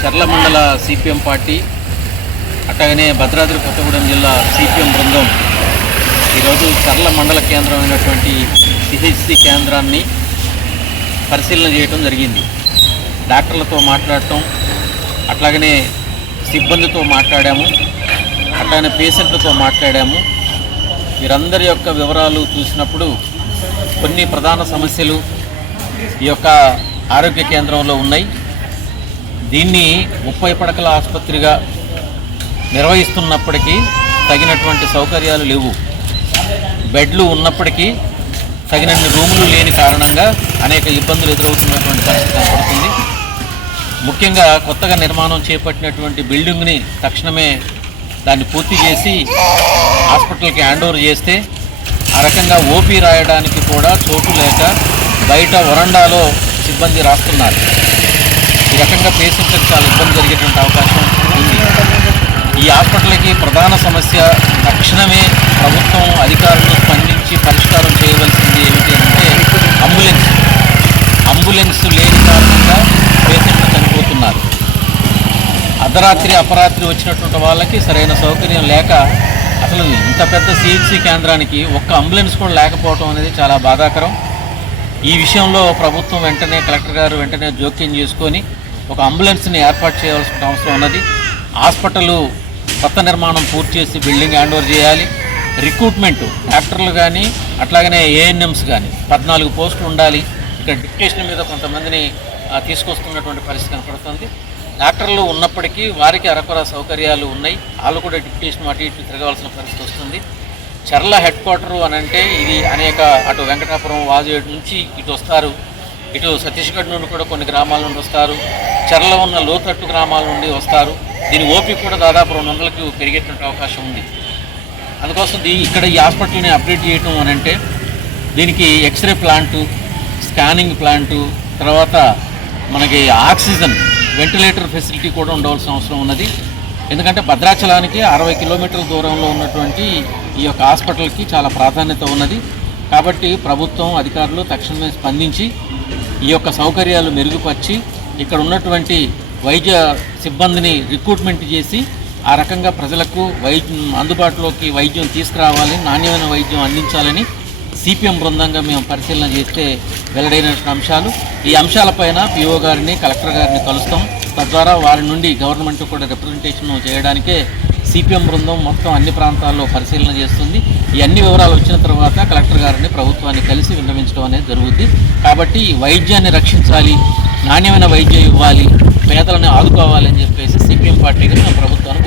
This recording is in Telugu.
చర్ల మండల సిపిఎం పార్టీ అట్లాగనే భద్రాద్రి కొత్తగూడెం జిల్లా సిపిఎం బృందం ఈరోజు చర్ల మండల కేంద్రమైనటువంటి సిహెచ్సి కేంద్రాన్ని పరిశీలన చేయడం జరిగింది. డాక్టర్లతో మాట్లాడటం, అట్లాగనే సిబ్బందితో మాట్లాడాము, అట్లాగనే పేషెంట్లతో మాట్లాడాము. వీరందరి యొక్క వివరాలు చూసినప్పుడు కొన్ని ప్రధాన సమస్యలు ఈ యొక్క ఆరోగ్య కేంద్రంలో ఉన్నాయి. దీన్ని 30 పడకల ఆసుపత్రిగా నిర్వహిస్తున్నప్పటికీ తగినటువంటి సౌకర్యాలు లేవు. బెడ్లు ఉన్నప్పటికీ తగినన్ని రూములు లేని కారణంగా అనేక ఇబ్బందులు ఎదురవుతున్నటువంటి పరిస్థితి కనపడుతుంది. ముఖ్యంగా కొత్తగా నిర్మాణం చేపట్టినటువంటి బిల్డింగ్ని తక్షణమే దాన్ని పూర్తి చేసి హాస్పిటల్కి హ్యాండ్ ఓవర్ చేస్తే ఆ రకంగా ఓపీ రాయడానికి కూడా చోటు లేక బయట వరండాలో సిబ్బంది రాస్తున్నారు. ఈ రకంగా పేషెంట్లకు చాలా ఇబ్బంది జరిగేటువంటి అవకాశం ఉంది. ఈ హాస్పిటల్కి ప్రధాన సమస్య తక్షణమే ప్రభుత్వం అధికారులు స్పందించి పరిష్కారం చేయవలసింది ఏమిటి అంటే అంబులెన్స్ లేని కారణంగా పేషెంట్లు చనిపోతున్నారు. అర్ధరాత్రి అపరాత్రి వచ్చినటువంటి వాళ్ళకి సరైన సౌకర్యం లేక అసలు ఇంత పెద్ద సిహెచ్సి కేంద్రానికి ఒక్క అంబులెన్స్ కూడా లేకపోవడం అనేది చాలా బాధాకరం. ఈ విషయంలో ప్రభుత్వం కలెక్టర్ గారు వెంటనే జోక్యం చేసుకొని ఒక అంబులెన్స్ని ఏర్పాటు చేయవలసిన అవసరం ఉన్నది. హాస్పిటల్ కొత్త నిర్మాణం పూర్తి చేసి బిల్డింగ్ హ్యాండ్ ఓవర్ చేయాలి. రిక్రూట్మెంట్ డాక్టర్లు కానీ అట్లాగనే ఏఎన్ఎంస్ కానీ 14 పోస్టులు ఉండాలి. ఇక్కడ డిప్యుటేషన్ మీద కొంతమందిని తీసుకొస్తున్నటువంటి పరిస్థితి కనపడుతుంది. డాక్టర్లు ఉన్నప్పటికీ వారికి అరకొర సౌకర్యాలు ఉన్నాయి. వాళ్ళు కూడా డిప్యుటేషన్ అటు ఇటు తిరగవలసిన పరిస్థితి వస్తుంది. చర్ల హెడ్ క్వార్టరు అని అంటే ఇది అనేక అటు వెంకటాపురం వాజేడు నుంచి ఇటు వస్తారు, ఇటు సతీష్గఢ్ నుండి కూడా కొన్ని గ్రామాల నుండి వస్తారు, చర్ల ఉన్న లోతట్టు గ్రామాల నుండి వస్తారు. దీని ఓపీ కూడా దాదాపు 200కి పెరిగేటువంటి అవకాశం ఉంది. అందుకోసం ఇక్కడ ఈ హాస్పిటల్ని అప్డేట్ చేయటం అని అంటే దీనికి ఎక్స్రే ప్లాంటు, స్కానింగ్ ప్లాంటు, తర్వాత మనకి ఆక్సిజన్ వెంటిలేటర్ ఫెసిలిటీ కూడా ఉండవలసిన అవసరం ఉన్నది. ఎందుకంటే భద్రాచలానికి 60 కిలోమీటర్ల దూరంలో ఉన్నటువంటి ఈ యొక్క హాస్పిటల్కి చాలా ప్రాధాన్యత ఉన్నది. కాబట్టి ప్రభుత్వం అధికారులు తక్షణమే స్పందించి ఈ యొక్క సౌకర్యాలు మెరుగుపరిచి ఇక్కడ ఉన్నటువంటి వైద్య సిబ్బందిని రిక్రూట్మెంట్ చేసి ఆ రకంగా ప్రజలకు అందుబాటులోకి వైద్యం తీసుకురావాలి, నాణ్యమైన వైద్యం అందించాలని సిపిఎం బృందంగా మేము పరిశీలన చేస్తే వెల్లడైనటువంటి అంశాలు. ఈ అంశాలపైన పిఓ గారిని కలెక్టర్ గారిని కలుస్తాం. తద్వారా వారి నుండి గవర్నమెంట్ కూడా రిప్రజెంటేషన్ చేయడానికే సిపిఎం బృందం మొత్తం అన్ని ప్రాంతాల్లో పరిశీలన చేస్తుంది. ఈ అన్ని వివరాలు వచ్చిన తర్వాత కలెక్టర్ గారిని ప్రభుత్వాన్ని కలిసి విన్నవించడం అనేది జరుగుద్ది. కాబట్టి వైద్యాన్ని రక్షించాలి, నాణ్యమైన వైద్యం ఇవ్వాలి, పేదలను ఆదుకోవాలని చెప్పేసి సిపిఎం పార్టీగా మేము ప్రభుత్వాన్ని